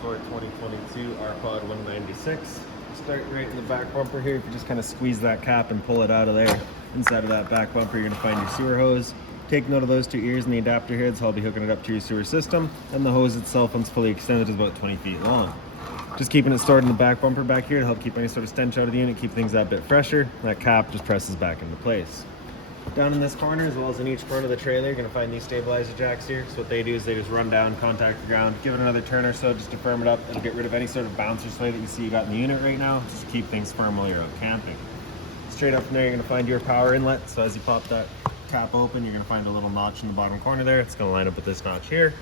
for 2022 RPOD 196. Start right in the back bumper here. If you just kind of squeeze that cap and pull it out of there, inside of that back bumper, you're going to find your sewer hose. Take note of those two ears and the adapter here. That's how I'll be hooking it up to your sewer system. And the hose itself, once fully extended, is about 20 feet long. Just keeping it stored in the back bumper back here to help keep any sort of stench out of the unit, keep things that bit fresher. That cap just presses back into place. Down in this corner, as well as in each corner of the trailer, you're going to find these stabilizer jacks here. So what they do is they just run down, contact the ground, give it another turn or so just to firm it up. It'll get rid of any sort of bounce or sway that you see you got in the unit right now, just to keep things firm while you're out camping. Straight up from there, you're going to find your power inlet. So as you pop that cap open, you're going to find a little notch in the bottom corner there. It's going to line up with this notch here.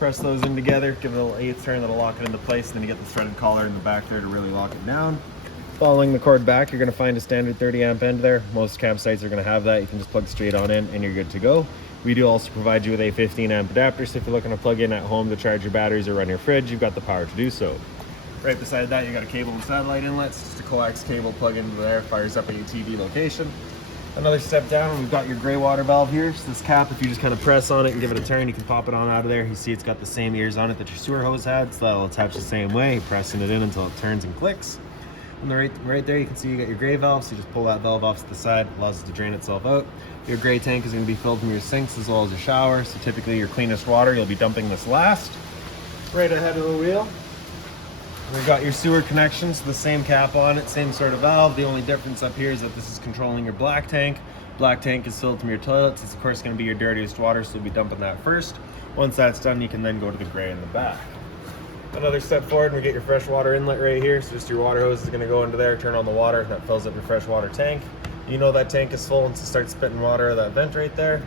Press those in together, give it a little eighth turn, that'll lock it into place, and then you get the threaded collar in the back there to really lock it down. Following the cord back, you're going to find a standard 30 amp end there. Most campsites are going to have that. You can just plug straight on in and you're good to go. We do also provide you with a 15 amp adapter, so if you're looking to plug in at home to charge your batteries or run your fridge, you've got the power to do so. Right beside that, you got a cable and satellite inlets. Just a coax cable plug into there, fires up at your TV location. Another step down, we've got your gray water valve here. So this cap, if you just kind of press on it and give it a turn, you can pop it on out of there. You see it's got the same ears on it that your sewer hose had, so that'll attach the same way, pressing it in until it turns and clicks. And right there, you can see you got your gray valve, so you just pull that valve off to the side, allows it to drain itself out. Your gray tank is going to be filled from your sinks as well as your shower, so typically your cleanest water, you'll be dumping this last. Right ahead of the wheel, we've got your sewer connection, so the same cap on it, same sort of valve. The only difference up here is that this is controlling your black tank. Black tank is filled from your toilets. It's of course going to be your dirtiest water, so you'll be dumping that first. Once that's done, you can then go to the gray in the back. Another step forward, and we get your fresh water inlet right here. So just your water hose is going to go into there, turn on the water, that fills up your fresh water tank. You know that tank is full once it starts spitting water out of that vent right there.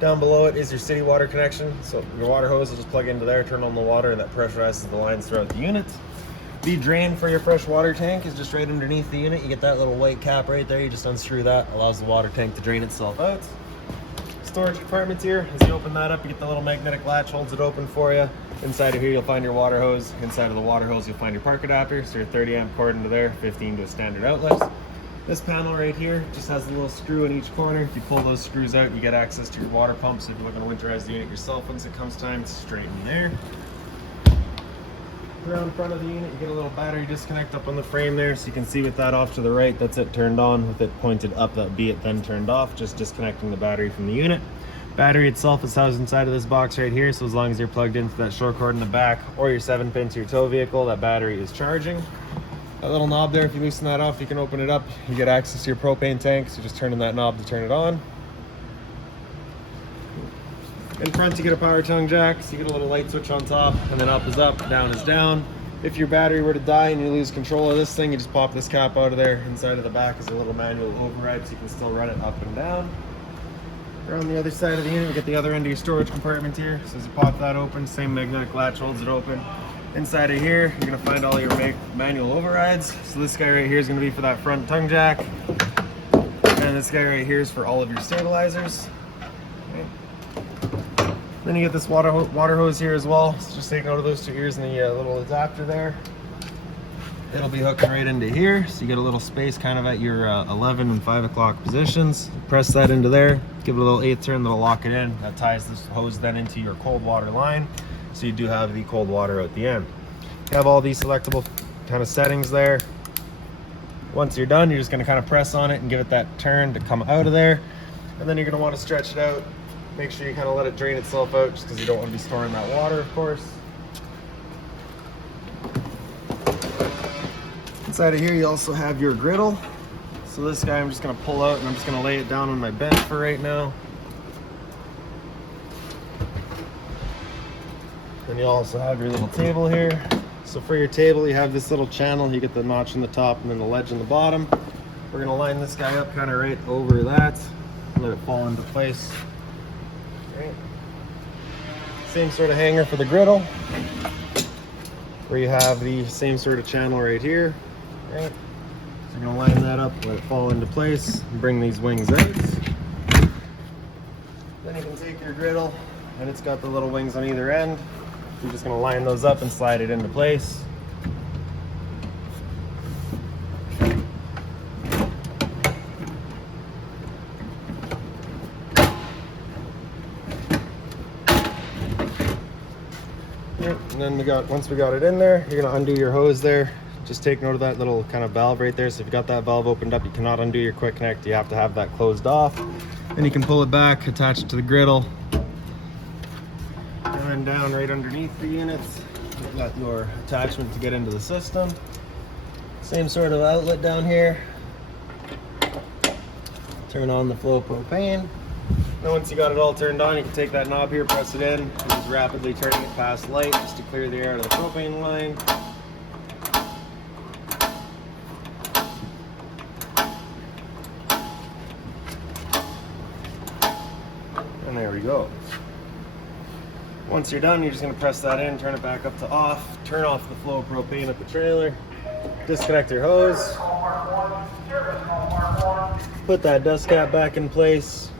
Down below it is your city water connection. So your water hose will just plug into there, turn on the water, and that pressurizes the lines throughout the unit. The drain for your fresh water tank is just right underneath the unit. You get that little white cap right there. You just unscrew that, allows the water tank to drain itself out. Storage compartments here. As you open that up, you get the little magnetic latch, holds it open for you. Inside of here, you'll find your water hose. Inside of the water hose, you'll find your park adapter. So your 30 amp cord into there, 15 to a standard outlet. This panel right here just has a little screw in each corner. If you pull those screws out, you get access to your water pump. So if you're looking to winterize the unit yourself, once it comes time, it's straight in there. Around front of the unit, you get a little battery disconnect up on the frame there, so you can see with that off to the right, that's it turned on. With it pointed up, that be it then turned off, just disconnecting the battery from the unit. Battery itself is housed inside of this box right here, so as long as you're plugged into that short cord in the back or your 7-pin to your tow vehicle, that battery is charging. That little knob there, if you loosen that off, you can open it up. You get access to your propane tank, so just turning that knob to turn it on. In front, you get a power tongue jack, so you get a little light switch on top, and then up is up, down is down. If your battery were to die and you lose control of this thing, you just pop this cap out of there. Inside of the back is a little manual override, so you can still run it up and down. Around the other side of the unit, you get the other end of your storage compartment here. So as you pop that open, same magnetic latch holds it open. Inside of here, you're gonna find all your manual overrides. So this guy right here is gonna be for that front tongue jack. And this guy right here is for all of your stabilizers. Okay. Then you get this water hose here as well. So just take note of those two ears and the little adapter there. It'll be hooking right into here. So you get a little space kind of at your 11 and 5 o'clock positions. Press that into there. Give it a little eighth turn that'll lock it in. That ties this hose then into your cold water line. So you do have the cold water at the end. You have all these selectable kind of settings there. Once you're done, you're just gonna kind of press on it and give it that turn to come out of there. And then you're gonna wanna stretch it out. Make sure you kind of let it drain itself out just because you don't want to be storing that water, of course. Inside of here, you also have your griddle. So this guy I'm just going to pull out and I'm just going to lay it down on my bench for right now. Then you also have your little table here. So for your table, you have this little channel. You get the notch in the top and then the ledge in the bottom. We're going to line this guy up kind of right over that. Let it fall into place. Right. Same sort of hanger for the griddle, where you have the same sort of channel right here. Right. So you're gonna line that up, let it fall into place, and bring these wings out. Then you can take your griddle, and it's got the little wings on either end. You're just gonna line those up and slide it into place. And then once we got it in there, you're gonna undo your hose there. Just take note of that little kind of valve right there. So if you got that valve opened up, you cannot undo your quick connect. You have to have that closed off. Then you can pull it back, attach it to the griddle, and then down right underneath the units, you've got your attachment to get into the system. Same sort of outlet down here. Turn on the flow propane. Then once you got it all turned on, you can take that knob here, press it in, and just rapidly turning it past light just to clear the air out of the propane line. And there we go. Once you're done, you're just going to press that in, turn it back up to off, turn off the flow of propane at the trailer, disconnect your hose, put that dust cap back in place,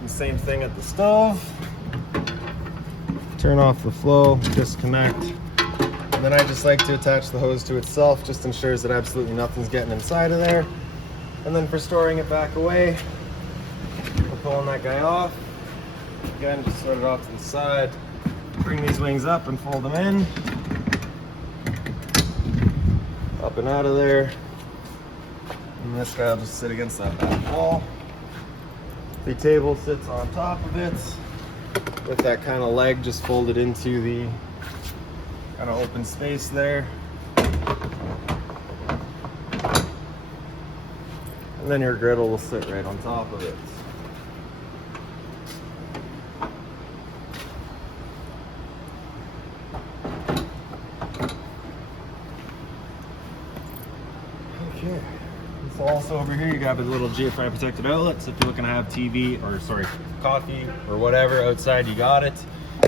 and same thing at the stove. Turn off the flow, disconnect, and then I just like to attach the hose to itself, just ensures that absolutely nothing's getting inside of there. And then for storing it back away, we're pulling that guy off. Again, just sort it off to the side. Bring these wings up and fold them in. Up and out of there. And this guy will just sit against that back wall. The table sits on top of it with that kind of leg just folded into the kind of open space there. And then your griddle will sit right on top of it. Okay. So also over here you got a little GFI protected outlet, so if you're looking to have TV or coffee or whatever outside, you got it.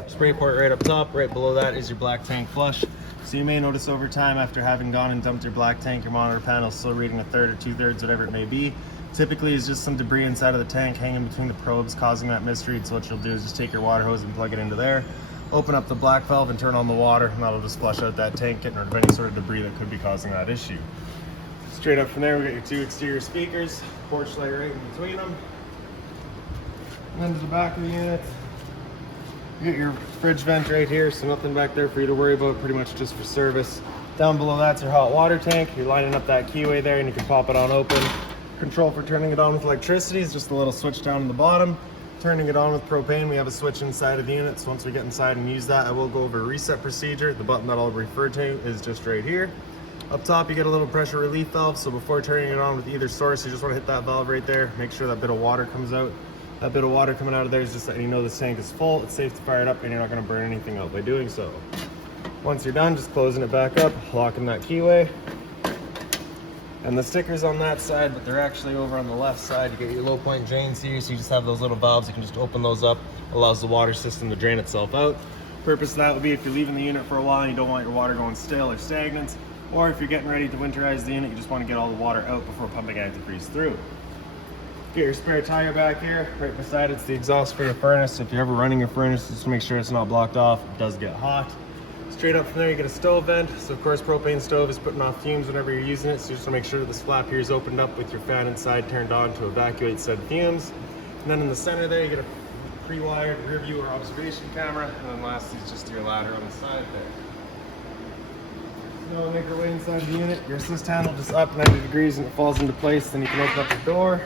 Spray port right up top. Right below that is your black tank flush. So you may notice over time, after having gone and dumped your black tank, your monitor panel is still reading a third or 2/3, whatever it may be. Typically it's just some debris inside of the tank hanging between the probes causing that misread. So what you'll do is just take your water hose and plug it into there, open up the black valve and turn on the water, and that'll just flush out that tank, getting rid of any sort of debris that could be causing that issue. Straight up from there, we got your 2 exterior speakers, porch light right in between them. And then to the back of the unit, you get your fridge vent right here, so nothing back there for you to worry about, pretty much just for service. Down below that's your hot water tank. You're lining up that keyway there and you can pop it on open. Control for turning it on with electricity is just a little switch down in the bottom. Turning it on with propane, we have a switch inside of the unit, so once we get inside and use that, I will go over a reset procedure. The button that I'll refer to is just right here. Up top, you get a little pressure relief valve, so before turning it on with either source, you just want to hit that valve right there. Make sure that bit of water comes out. That bit of water coming out of there is just letting you know this tank is full. It's safe to fire it up and you're not going to burn anything out by doing so. Once you're done, just closing it back up, locking that keyway. And the sticker's on that side, but they're actually over on the left side. You get your low point drains here, so you just have those little valves. You can just open those up, allows the water system to drain itself out. Purpose of that would be if you're leaving the unit for a while and you don't want your water going stale or stagnant, or if you're getting ready to winterize the unit, you just want to get all the water out before pumping antifreeze through. Get your spare tire back here. Right beside it's the exhaust for your furnace. So if you're ever running your furnace, just to make sure it's not blocked off. It does get hot. Straight up from there, you get a stove vent. So of course, propane stove is putting off fumes whenever you're using it. So just to make sure that this flap here is opened up with your fan inside turned on to evacuate said fumes. And then in the center there, you get a pre-wired rear view or observation camera. And then lastly is just your ladder on the side there. Now we'll make our way inside the unit. Your assist handle just up 90 degrees and it falls into place. Then you can open up the door.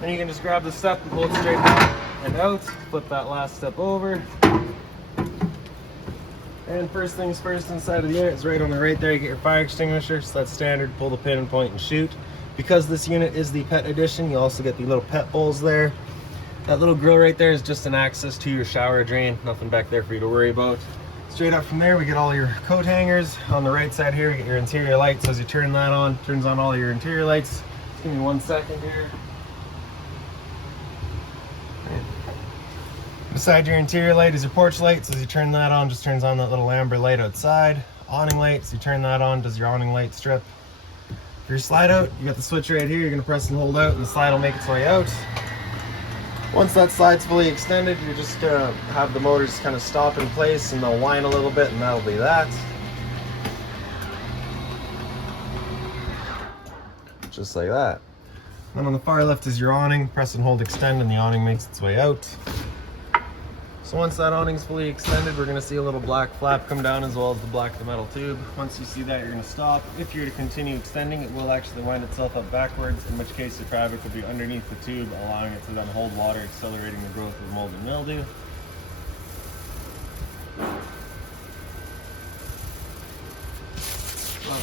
Then you can just grab the step and pull it straight down and out. Flip that last step over. And first things first, inside of the unit is right on the right there. You get your fire extinguisher. So that's standard. Pull the pin and point and shoot. Because this unit is the pet edition, you also get the little pet bowls there. That little grill right there is just an access to your shower drain. Nothing back there for you to worry about. Straight up from there, we get all your coat hangers. On the right side here, you get your interior lights. So as you turn that on, turns on all your interior lights. Just give me 1 second here. Beside your interior light is your porch light. So as you turn that on, just turns on that little amber light outside. Awning light, so you turn that on, does your awning light strip. For your slide out, you got the switch right here. You're gonna press and hold out and the slide will make its way out. Once that slide's fully extended, you're just gonna have the motors kind of stop in place and they'll whine a little bit and that'll be that. Just like that. And on the far left is your awning. Press and hold extend and the awning makes its way out. So So once that awning's fully extended, we're gonna see a little black flap come down as well as the black to metal tube. Once you see that, you're gonna stop. If you're to continue extending, it will actually wind itself up backwards, in which case your fabric will be underneath the tube, allowing it to then hold water, accelerating the growth of mold and mildew. That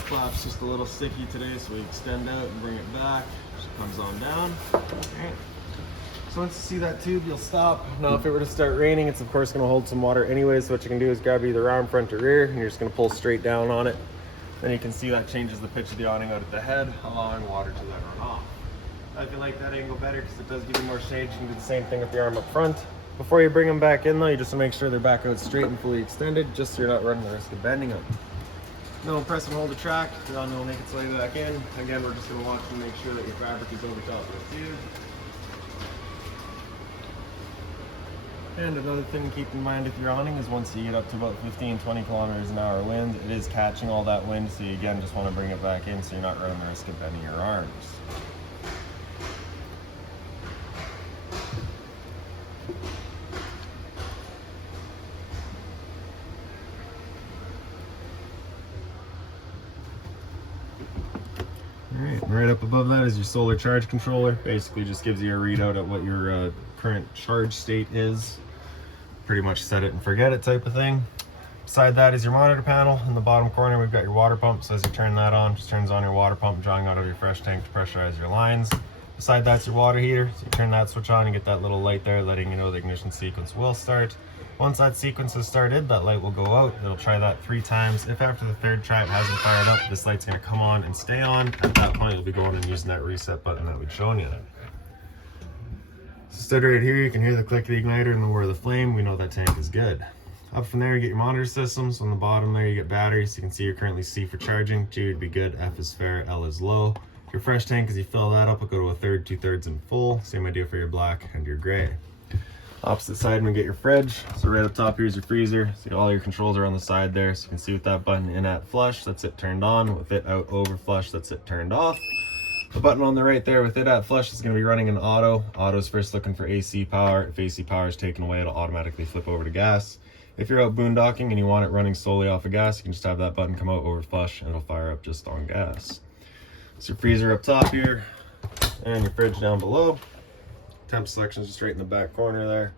flap's just a little sticky today, so we extend out and bring it back. It comes on down. Okay. So once you see that tube, you'll stop. Now if it were to start raining, it's of course gonna hold some water anyways, so what you can do is grab either arm, front, or rear, and you're just gonna pull straight down on it. Then you can see that changes the pitch of the awning out at the head, allowing water to then run off. Now if you like that angle better, because it does give you more shade, you can do the same thing with the arm up front. Before you bring them back in though, you just wanna make sure they're back out straight and fully extended, just so you're not running the risk of bending them. Now we'll press and hold the track, the awning will make its way back in. Again, we're just gonna watch and make sure that your fabric is over top of the tube. And another thing to keep in mind with your awning is once you get up to about 15-20 kilometers an hour wind, it is catching all that wind, so you again just want to bring it back in so you're not running the risk of bending your arms. Alright, right up above that is your solar charge controller. Basically just gives you a readout at what your current charge state is. Pretty much set it and forget it type of thing. Beside that is your monitor panel. In the bottom corner we've got your water pump, so as you turn that on, just turns on your water pump, drawing out of your fresh tank to pressurize your lines. Beside that's your water heater, so you turn that switch on and get that little light there letting you know the ignition sequence will start. Once that sequence has started, that light will go out. It'll try that 3 times. If after the 3rd try it hasn't fired up, this light's going to come on and stay on. At that point you'll be going and using that reset button that we've shown you. So stood right here, you can hear the click of the igniter and the whir of the flame. We know that tank is good. Up from there you get your monitor systems. On the bottom there you get batteries. You can see you're currently C for charging, G would be good, F is fair, L is low. Your fresh tank, as you fill that up, will go to a 1/3, 2/3 and full. Same idea for your black and your gray. Opposite side we get your fridge. So right up top here is your freezer. So all your controls are on the side there. So you can see with that button in at flush, that's it turned on. With it out over flush, that's it turned off. The button on the right there with it at flush is going to be running an auto. Auto's first looking for AC power. If AC power is taken away, it'll automatically flip over to gas. If you're out boondocking and you want it running solely off of gas, you can just have that button come out over flush and it'll fire up just on gas. So your freezer up top here and your fridge down below. Temp selection is just right in the back corner there.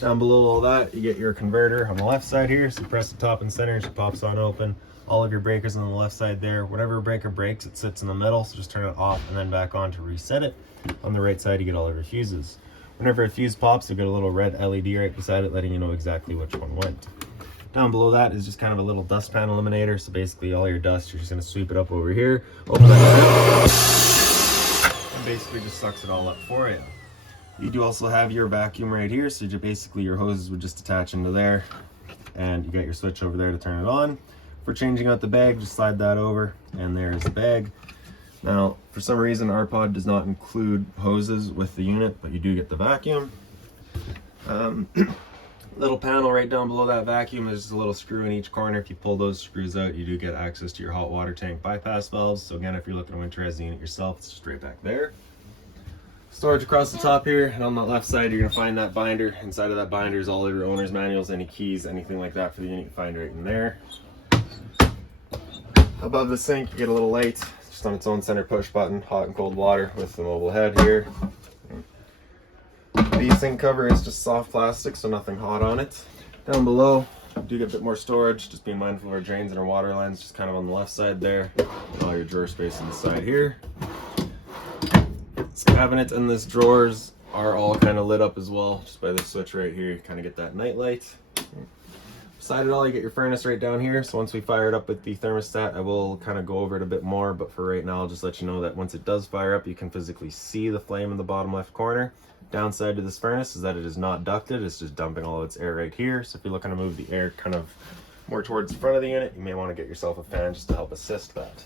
Down below all that, you get your converter on the left side here. So you press the top and center, it pops on open. All of your breakers on the left side there. Whatever breaker breaks, it sits in the middle, so just turn it off and then back on to reset it. On the right side, you get all of your fuses. Whenever a fuse pops, you'll get a little red LED right beside it, letting you know exactly which one went. Down below that is just kind of a little dust pan eliminator. So basically all your dust, you're just gonna sweep it up over here, open that up, and basically just sucks it all up for you. You do also have your vacuum right here, so basically your hoses would just attach into there, and you got your switch over there to turn it on. For changing out the bag, just slide that over, and there's the bag. Now, for some reason, RPOD does not include hoses with the unit, but you do get the vacuum. Little panel right down below that vacuum, there's just a little screw in each corner. If you pull those screws out, you do get access to your hot water tank bypass valves. So again, if you're looking to winterize the unit yourself, it's just right back there. Storage across the top here, and on the left side you're going to find that binder. Inside of that binder is all of your owner's manuals, any keys, anything like that for the unit, you can find right in there. Above the sink you get a little light, just on its own center push button, hot and cold water with the mobile head here. The sink cover is just soft plastic, so nothing hot on it. Down below you do get a bit more storage, just being mindful of our drains and our water lines, just kind of on the left side there. And all your drawer space on the side here. This cabinet and this drawers are all kind of lit up as well, just by this switch right here. You kind of get that night light. Beside it all, you get your furnace right down here. So once we fire it up with the thermostat, I will kind of go over it a bit more, but for right now I'll just let you know that once it does fire up, you can physically see the flame in the bottom left corner. Downside to this furnace is that it is not ducted, it's just dumping all of its air right here. So if you're looking to move the air kind of more towards the front of the unit, you may want to get yourself a fan just to help assist that.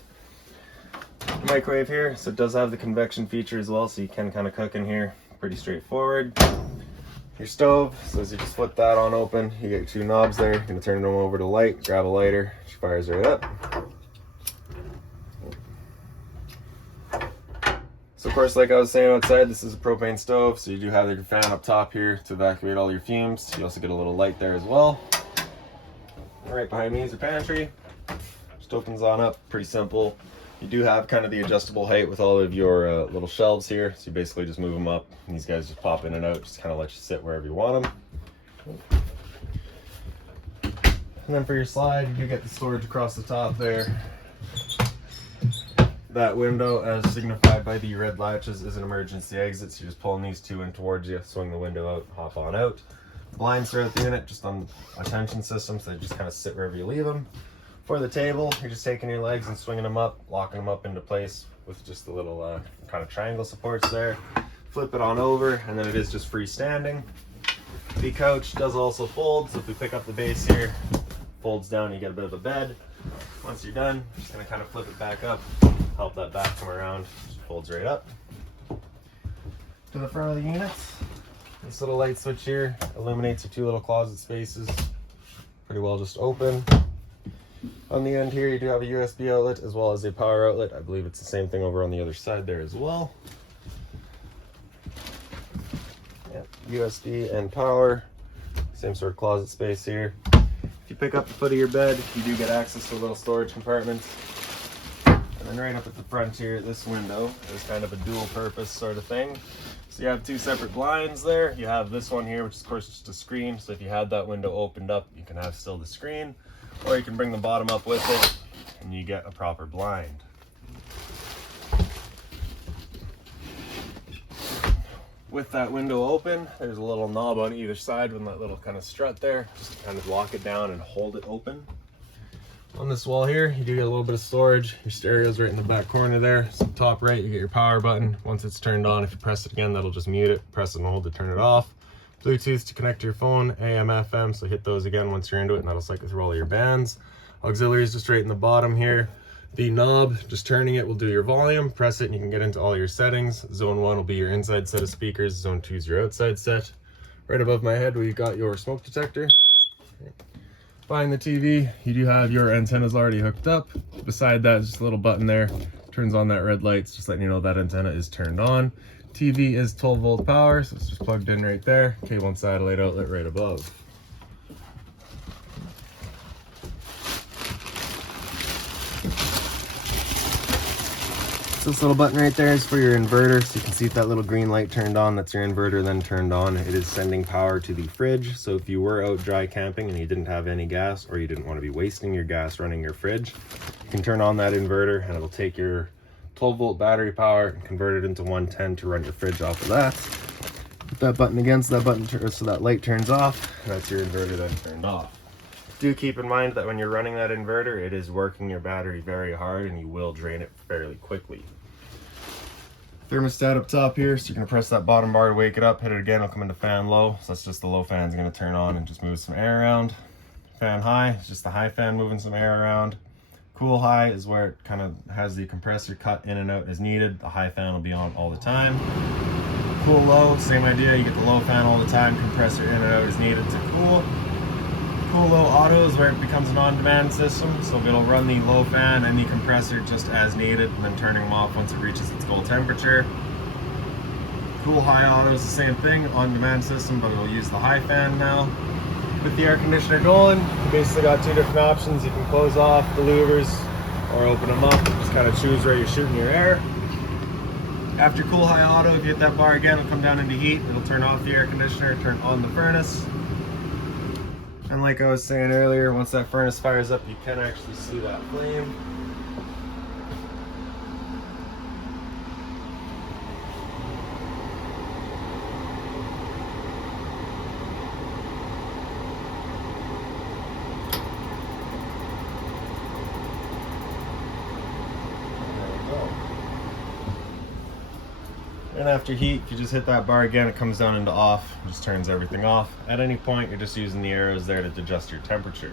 The microwave here, so it does have the convection feature as well, so you can kind of cook in here. Pretty straightforward. Your stove, so as you just flip that on open, you get your 2 knobs there. You're going to turn them over to light, grab a lighter, she fires right up. So course, like I was saying outside, this is a propane stove, so you do have your fan up top here to evacuate all your fumes. You also get a little light there as well. Right behind me is your pantry. Just opens on up, pretty simple. You do have kind of the adjustable height with all of your little shelves here, so you basically just move them up, and these guys just pop in and out, just kind of let you sit wherever you want them. And then for your slide, you do get the storage across the top there. That window, as signified by the red latches, is an emergency exit, so you're just pulling these two in towards you, swing the window out, hop on out. Blinds throughout the unit, just on a tension system, so they just kind of sit wherever you leave them. For the table, you're just taking your legs and swinging them up, locking them up into place with just the little kind of triangle supports there. Flip it on over, and then it is just freestanding. The couch does also fold, so if we pick up the base here, folds down, you get a bit of a bed. Once you're done, just gonna kind of flip it back up, help that back come around, just folds right up. To the front of the units, this little light switch here illuminates your two little closet spaces. Pretty well just open. On the end here, you do have a USB outlet as well as a power outlet. I believe it's the same thing over on the other side there as well. Yep, USB and power, same sort of closet space here. If you pick up the foot of your bed, you do get access to a little storage compartment. And then right up at the front here, this window is kind of a dual purpose sort of thing. So you have two separate blinds there. You have this one here, which is of course just a screen. So if you had that window opened up, you can have still the screen, or you can bring the bottom up with it and you get a proper blind. With that window open, there's a little knob on either side with that little kind of strut there, just to kind of lock it down and hold it open. On this wall here, you do get a little bit of storage. Your stereo's right in the back corner there. So top right, you get your power button. Once it's turned on, if you press it again, that'll just mute it. Press and hold to turn it off. Bluetooth to connect to your phone, AM, FM, so hit those again once you're into it, and that'll cycle through all your bands. Auxiliary is just right in the bottom here. The knob, just turning it will do your volume. Press it and you can get into all your settings. Zone 1 will be your inside set of speakers. Zone 2 is your outside set. Right above my head, we've got your smoke detector. Behind the TV, you do have your antennas already hooked up. Beside that is just a little button there. Turns on that red light, it's just letting you know that antenna is turned on. TV is 12 volt power, so it's just plugged in right there. Cable and satellite outlet right above. So this little button right there is for your inverter, so you can see if that little green light turned on, that's your inverter then turned on. It is sending power to the fridge, so if you were out dry camping and you didn't have any gas, or you didn't want to be wasting your gas running your fridge, you can turn on that inverter and it'll take your 12 volt battery power and convert it into 110 to run your fridge off of that. Put that button against that button so that light turns off, and that's your inverter then turned off. Do keep in mind that when you're running that inverter, it is working your battery very hard and you will drain it fairly quickly. Thermostat up top here, so you're going to press that bottom bar to wake it up, hit it again, it'll come into fan low, so that's just the low fan's going to turn on and just move some air around. Fan high, it's just the high fan moving some air around. Cool high is where it kind of has the compressor cut in and out as needed. The high fan will be on all the time. Cool low, same idea, you get the low fan all the time, compressor in and out as needed to cool. Cool low auto is where it becomes an on-demand system, so it'll run the low fan and the compressor just as needed, and then turning them off once it reaches its goal temperature. Cool high auto is the same thing, on-demand system, but it'll use the high fan now. With the air conditioner going, you basically got two different options. You can close off the louvers or open them up, just kind of choose where you're shooting your air. After cool high auto, if you hit that bar again, it'll come down into heat, it'll turn off the air conditioner, turn on the furnace. And like I was saying earlier, once that furnace fires up, you can actually see that flame. And after heat, if you just hit that bar again, it comes down into off, it just turns everything off. At any point, you're just using the arrows there to adjust your temperature.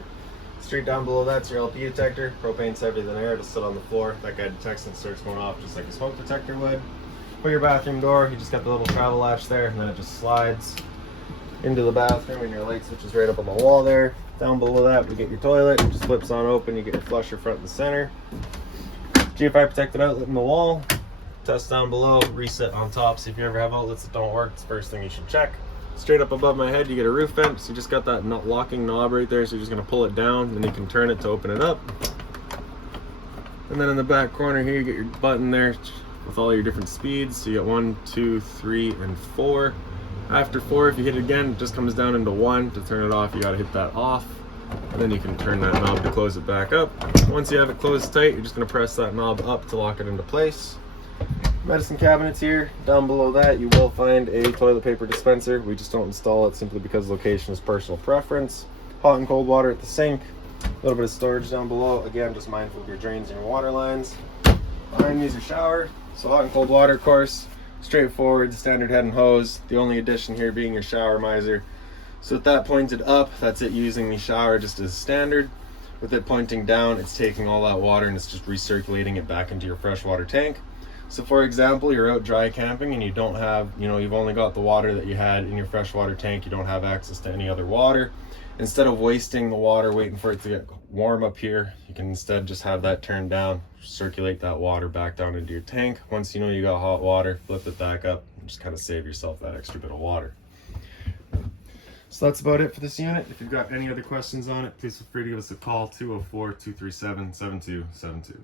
Straight down below that's your LP detector. Propane's heavier than air, it'll sit on the floor. That guy detects and starts going off just like a smoke detector would. For your bathroom door, you just got the little travel latch there, and then it just slides into the bathroom, and your light switch is right up on the wall there. Down below that, we get your toilet. It just flips on open, you get your flusher front and center. GFI protected outlet in the wall. Test down below, reset on top. So if you ever have outlets that don't work, it's the first thing you should check. Straight up above my head, you get a roof vent. So you just got that locking knob right there. So you're just gonna pull it down, and you can turn it to open it up. And then in the back corner here, you get your button there with all your different speeds. So you got 1, 2, 3, and 4. After 4, if you hit it again, it just comes down into 1. To turn it off, you gotta hit that off. And then you can turn that knob to close it back up. Once you have it closed tight, you're just gonna press that knob up to lock it into place. Medicine cabinets here. Down below that, you will find a toilet paper dispenser. We just don't install it simply because location is personal preference. Hot and cold water at the sink. A little bit of storage down below. Again, just mindful of your drains and your water lines. Behind me is your shower. So hot and cold water, of course, straightforward, standard head and hose. The only addition here being your shower miser. So with that pointed up, that's it using the shower just as standard. With it pointing down, it's taking all that water and it's just recirculating it back into your freshwater tank. So for example, you're out dry camping and you don't have, you've only got the water that you had in your freshwater tank. You don't have access to any other water. Instead of wasting the water waiting for it to get warm up here, you can instead just have that turned down, circulate that water back down into your tank. Once you know you got hot water, flip it back up and just kind of save yourself that extra bit of water. So that's about it for this unit. If you've got any other questions on it, please feel free to give us a call, 204-237-7272.